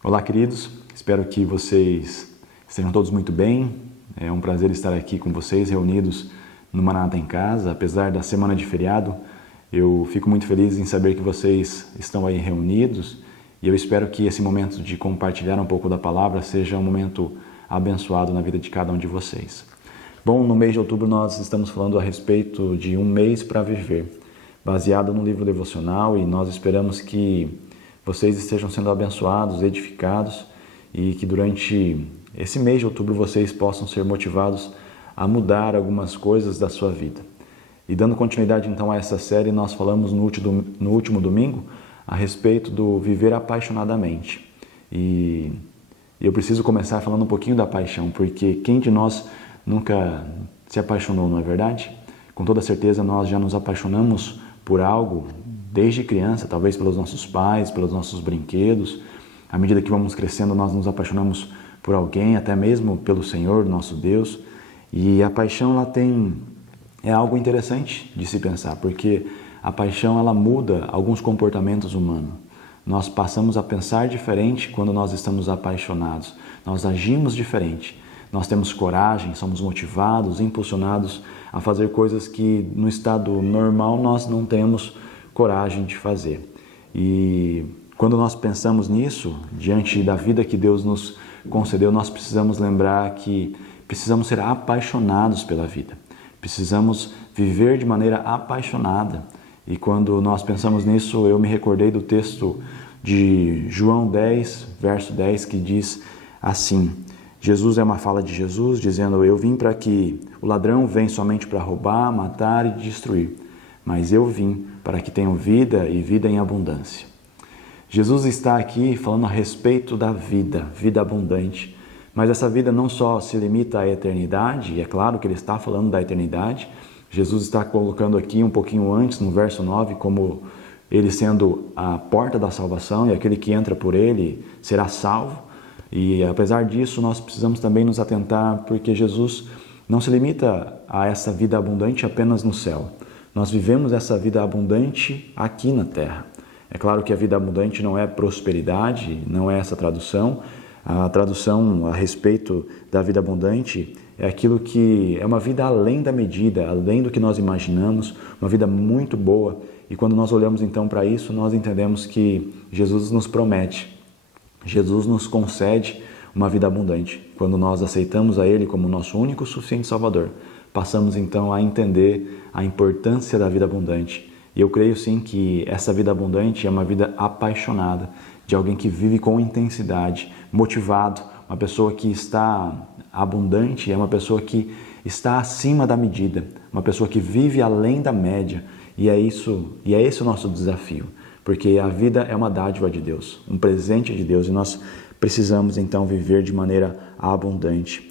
Olá, queridos. Espero que vocês estejam todos muito bem. É um prazer estar aqui com vocês, reunidos no Maranata em Casa. Apesar da semana de feriado, eu fico muito feliz em saber que vocês estão aí reunidos e eu espero que esse momento de compartilhar um pouco da palavra seja um momento abençoado na vida de cada um de vocês. Bom, no mês de outubro nós estamos falando a respeito de um mês para viver, baseado no livro devocional, e nós esperamos que vocês estejam sendo abençoados, edificados e que durante esse mês de outubro vocês possam ser motivados a mudar algumas coisas da sua vida. E dando continuidade então a essa série, nós falamos no último domingo a respeito do viver apaixonadamente. E eu preciso começar falando um pouquinho da paixão, porque quem de nós nunca se apaixonou, não é verdade? Com toda certeza nós já nos apaixonamos por algo desde criança, talvez pelos nossos pais, pelos nossos brinquedos. À medida que vamos crescendo, nós nos apaixonamos por alguém, até mesmo pelo Senhor, nosso Deus. E a paixão é algo interessante de se pensar, porque a paixão ela muda alguns comportamentos humanos. Nós passamos a pensar diferente quando nós estamos apaixonados. Nós agimos diferente. Nós temos coragem, somos motivados, impulsionados a fazer coisas que no estado normal nós não temos coragem de fazer. E quando nós pensamos nisso, diante da vida que Deus nos concedeu, nós precisamos lembrar que precisamos ser apaixonados pela vida. Precisamos viver de maneira apaixonada. E quando nós pensamos nisso, eu me recordei do texto de João 10, verso 10, que diz assim: Jesus, é uma fala de Jesus, dizendo: eu vim para que o ladrão vem somente para roubar, matar e destruir, mas eu vim para que tenham vida e vida em abundância. Jesus está aqui falando a respeito da vida abundante, mas essa vida não só se limita à eternidade, e é claro que ele está falando da eternidade. Jesus está colocando aqui um pouquinho antes, no verso 9, como ele sendo a porta da salvação, e aquele que entra por ele será salvo. E apesar disso, nós precisamos também nos atentar, porque Jesus não se limita a essa vida abundante apenas no céu. Nós vivemos essa vida abundante aqui na terra. É claro que a vida abundante não é prosperidade, não é essa tradução. A tradução a respeito da vida abundante é aquilo que é uma vida além da medida, além do que nós imaginamos, uma vida muito boa. E quando nós olhamos então para isso, nós entendemos que Jesus nos promete, Jesus nos concede uma vida abundante. Quando nós aceitamos a Ele como nosso único e suficiente Salvador, passamos então a entender a importância da vida abundante. E eu creio sim que essa vida abundante é uma vida apaixonada, de alguém que vive com intensidade, motivado. Uma pessoa que está abundante é uma pessoa que está acima da medida, uma pessoa que vive além da média. E é esse o nosso desafio, porque a vida é uma dádiva de Deus, um presente de Deus, e nós precisamos então viver de maneira abundante.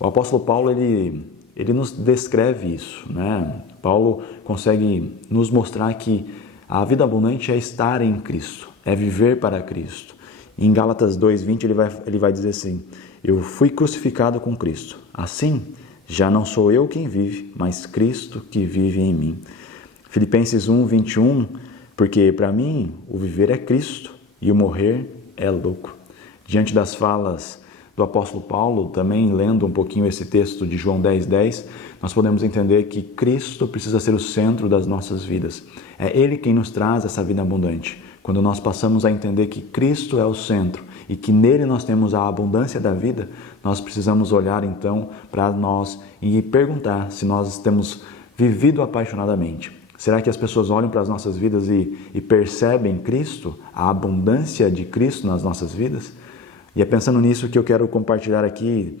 O apóstolo Paulo, ele nos descreve isso, né? Paulo consegue nos mostrar que a vida abundante é estar em Cristo, é viver para Cristo. Em Gálatas 2:20 ele vai dizer assim: eu fui crucificado com Cristo, assim já não sou eu quem vive, mas Cristo que vive em mim. Filipenses 1:21, porque para mim o viver é Cristo e o morrer é lucro. Diante das falas do apóstolo Paulo, também lendo um pouquinho esse texto de João 10:10, nós podemos entender que Cristo precisa ser o centro das nossas vidas. É Ele quem nos traz essa vida abundante. Quando nós passamos a entender que Cristo é o centro e que nele nós temos a abundância da vida, nós precisamos olhar então para nós e perguntar se nós temos vivido apaixonadamente. Será que as pessoas olham para as nossas vidas e percebem Cristo, a abundância de Cristo nas nossas vidas? E é pensando nisso que eu quero compartilhar aqui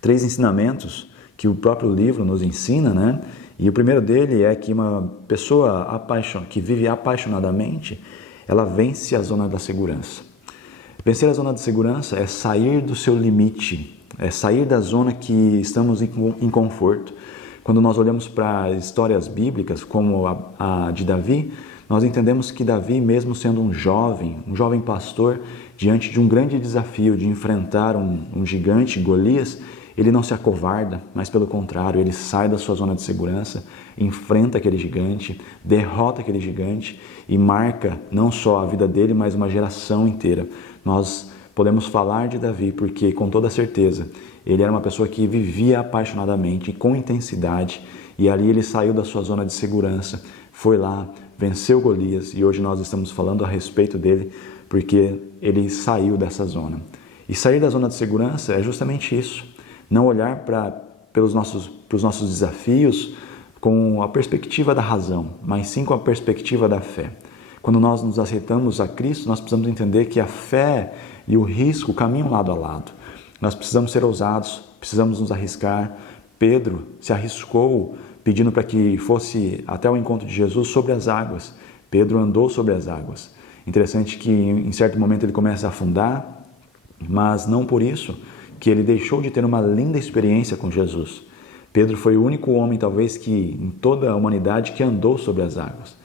3 ensinamentos que o próprio livro nos ensina, né? E o primeiro dele é que uma pessoa que vive apaixonadamente, ela vence a zona da segurança. Vencer a zona de segurança é sair do seu limite, é sair da zona que estamos em conforto. Quando nós olhamos para histórias bíblicas, como a de Davi, nós entendemos que Davi, mesmo sendo um jovem pastor, diante de um grande desafio de enfrentar um gigante, Golias, ele não se acovarda, mas pelo contrário, ele sai da sua zona de segurança, enfrenta aquele gigante, derrota aquele gigante e marca não só a vida dele, mas uma geração inteira. nós podemos falar de Davi porque, com toda certeza, ele era uma pessoa que vivia apaixonadamente, com intensidade, e ali ele saiu da sua zona de segurança, foi lá, venceu Golias, e hoje nós estamos falando a respeito dele porque ele saiu dessa zona. E sair da zona de segurança é justamente isso, não olhar para os nossos desafios com a perspectiva da razão, mas sim com a perspectiva da fé. Quando nós nos aceitamos a Cristo, nós precisamos entender que a fé e o risco caminham lado a lado. Nós precisamos ser ousados, precisamos nos arriscar. Pedro se arriscou pedindo para que fosse até o encontro de Jesus sobre as águas. Pedro andou sobre as águas. Interessante que em certo momento ele começa a afundar, mas não por isso que ele deixou de ter uma linda experiência com Jesus. Pedro foi o único homem, talvez, que em toda a humanidade que andou sobre as águas.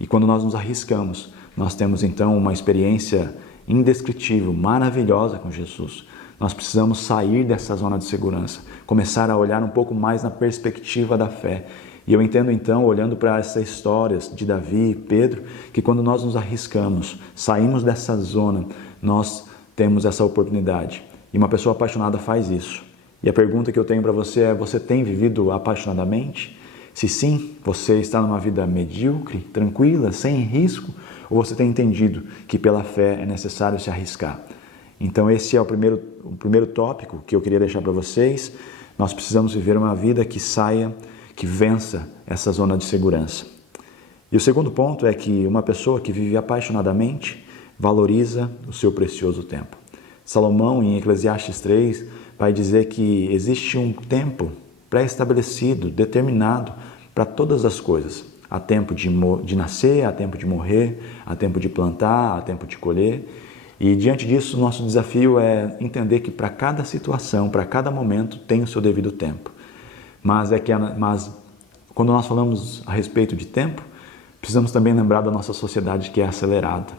E quando nós nos arriscamos, nós temos então uma experiência indescritível, maravilhosa com Jesus. Nós precisamos sair dessa zona de segurança, começar a olhar um pouco mais na perspectiva da fé. E eu entendo então, olhando para essas histórias de Davi e Pedro, que quando nós nos arriscamos, saímos dessa zona, nós temos essa oportunidade. E uma pessoa apaixonada faz isso. E a pergunta que eu tenho para você é: você tem vivido apaixonadamente? Se sim, você está numa vida medíocre, tranquila, sem risco, ou você tem entendido que pela fé é necessário se arriscar? Então esse é o primeiro tópico que eu queria deixar para vocês. Nós precisamos viver uma vida que saia, que vença essa zona de segurança. E o segundo ponto é que uma pessoa que vive apaixonadamente valoriza o seu precioso tempo. Salomão, em Eclesiastes 3, vai dizer que existe um tempo pré-estabelecido, determinado para todas as coisas. Há tempo de nascer, há tempo de morrer, há tempo de plantar, há tempo de colher. E diante disso, nosso desafio é entender que para cada situação, para cada momento, tem o seu devido tempo. Mas quando nós falamos a respeito de tempo, precisamos também lembrar da nossa sociedade que é acelerada.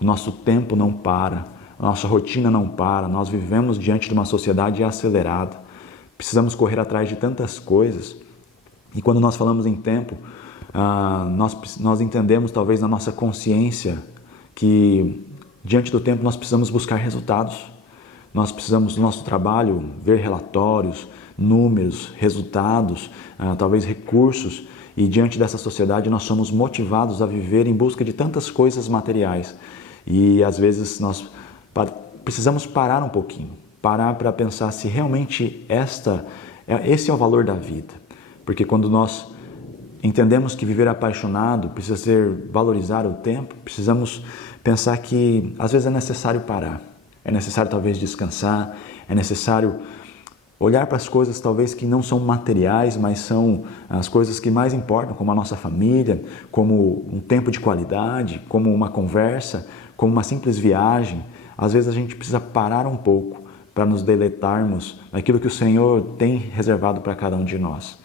O nosso tempo não para, a nossa rotina não para, nós vivemos diante de uma sociedade acelerada. Precisamos correr atrás de tantas coisas. E quando nós falamos em tempo, nós entendemos talvez na nossa consciência que diante do tempo nós precisamos buscar resultados. Nós precisamos no nosso trabalho ver relatórios, números, resultados, talvez recursos. E diante dessa sociedade nós somos motivados a viver em busca de tantas coisas materiais. E às vezes nós precisamos parar um pouquinho, parar para pensar se realmente esse é o valor da vida. Porque quando nós entendemos que viver apaixonado precisa ser valorizar o tempo, precisamos pensar que às vezes é necessário parar, é necessário talvez descansar, é necessário olhar para as coisas talvez que não são materiais, mas são as coisas que mais importam, como a nossa família, como um tempo de qualidade, como uma conversa, como uma simples viagem. Às vezes a gente precisa parar um pouco para nos deleitarmos naquilo que o Senhor tem reservado para cada um de nós.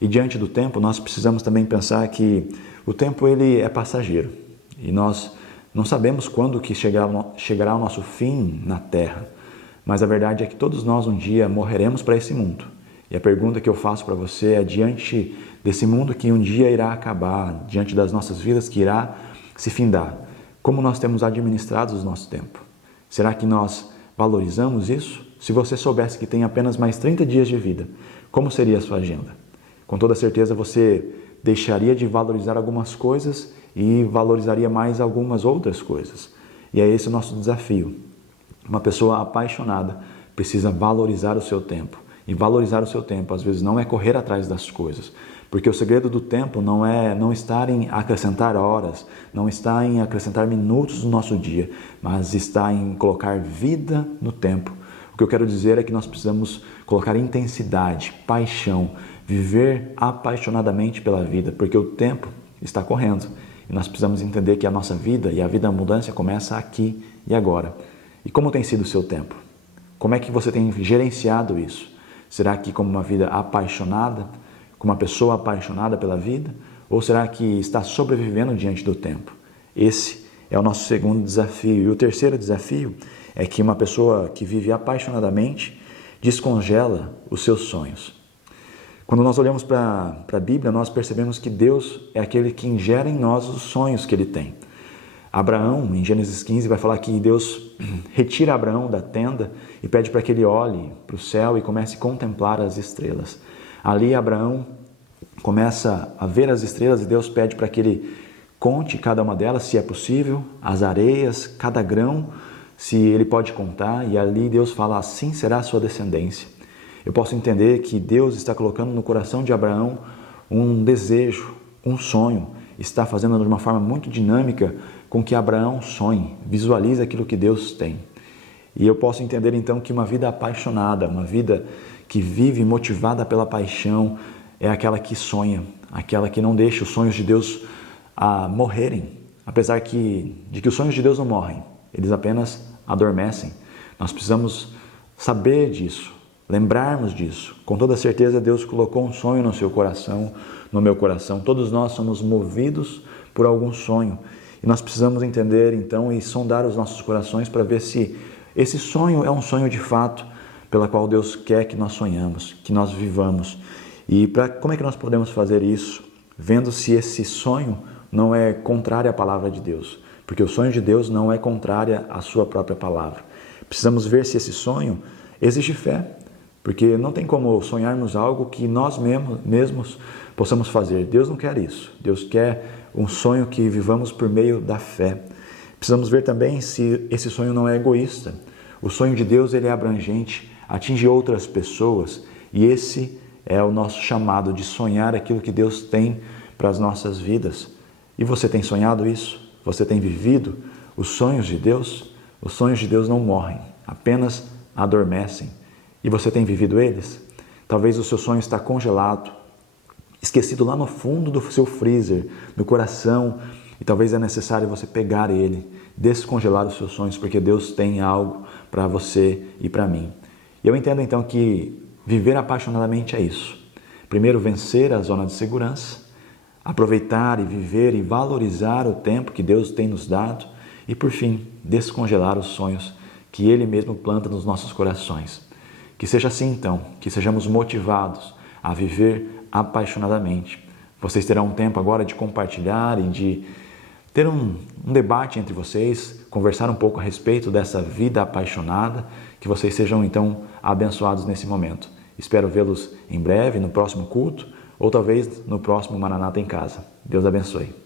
E diante do tempo, nós precisamos também pensar que o tempo ele é passageiro e nós não sabemos quando que chegará o nosso fim na Terra, mas a verdade é que todos nós um dia morreremos para esse mundo. E a pergunta que eu faço para você é: diante desse mundo que um dia irá acabar, diante das nossas vidas que irá se findar, como nós temos administrado o nosso tempo? Será que nós valorizamos isso? Se você soubesse que tem apenas mais 30 dias de vida, como seria a sua agenda? Com toda certeza você deixaria de valorizar algumas coisas e valorizaria mais algumas outras coisas. E é esse o nosso desafio. Uma pessoa apaixonada precisa valorizar o seu tempo. E valorizar o seu tempo, às vezes, não é correr atrás das coisas. Porque o segredo do tempo não está em acrescentar horas, não está em acrescentar minutos no nosso dia, mas está em colocar vida no tempo. O que eu quero dizer é que nós precisamos colocar intensidade, paixão, viver apaixonadamente pela vida, porque o tempo está correndo. E nós precisamos entender que a nossa vida e a vida da abundância começa aqui e agora. E como tem sido o seu tempo? Como é que você tem gerenciado isso? Será que como uma vida apaixonada, como uma pessoa apaixonada pela vida? Ou será que está sobrevivendo diante do tempo? Esse é o nosso segundo desafio. E o terceiro desafio é que uma pessoa que vive apaixonadamente descongela os seus sonhos. Quando nós olhamos para a Bíblia, nós percebemos que Deus é aquele que gera em nós os sonhos que Ele tem. Abraão, em Gênesis 15, vai falar que Deus retira Abraão da tenda e pede para que ele olhe para o céu e comece a contemplar as estrelas. Ali Abraão começa a ver as estrelas e Deus pede para que ele conte cada uma delas, se é possível, as areias, cada grão, se ele pode contar, e ali Deus fala, assim será a sua descendência. Eu posso entender que Deus está colocando no coração de Abraão um desejo, um sonho, está fazendo de uma forma muito dinâmica com que Abraão sonhe, visualize aquilo que Deus tem. E eu posso entender então que uma vida apaixonada, uma vida que vive motivada pela paixão, é aquela que sonha, aquela que não deixa os sonhos de Deus morrerem, apesar de que os sonhos de Deus não morrem, eles apenas adormecem. Nós precisamos saber disso, lembrarmos disso. Com toda certeza Deus colocou um sonho no seu coração, no meu coração. Todos nós somos movidos por algum sonho e nós precisamos entender então e sondar os nossos corações para ver se esse sonho é um sonho de fato pela qual Deus quer que nós sonhamos, que nós vivamos. E como é que nós podemos fazer isso? Vendo se esse sonho não é contrário à palavra de Deus, porque o sonho de Deus não é contrário à sua própria palavra. Precisamos ver se esse sonho exige fé, porque não tem como sonharmos algo que nós mesmos possamos fazer. Deus não quer isso. Deus quer um sonho que vivamos por meio da fé. Precisamos ver também se esse sonho não é egoísta. O sonho de Deus ele é abrangente, atinge outras pessoas, e esse é o nosso chamado de sonhar aquilo que Deus tem para as nossas vidas. E você tem sonhado isso? Você tem vivido os sonhos de Deus? Os sonhos de Deus não morrem, apenas adormecem. E você tem vivido eles? Talvez o seu sonho está congelado, esquecido lá no fundo do seu freezer, no coração, e talvez é necessário você pegar ele, descongelar os seus sonhos, porque Deus tem algo para você e para mim. E eu entendo então que viver apaixonadamente é isso. Primeiro, vencer a zona de segurança, aproveitar e viver e valorizar o tempo que Deus tem nos dado e, por fim, descongelar os sonhos que Ele mesmo planta nos nossos corações. Que seja assim, então, que sejamos motivados a viver apaixonadamente. Vocês terão um tempo agora de compartilhar e de ter um debate entre vocês, conversar um pouco a respeito dessa vida apaixonada, que vocês sejam, então, abençoados nesse momento. Espero vê-los em breve, no próximo culto, ou talvez no próximo Maranata em Casa. Deus abençoe.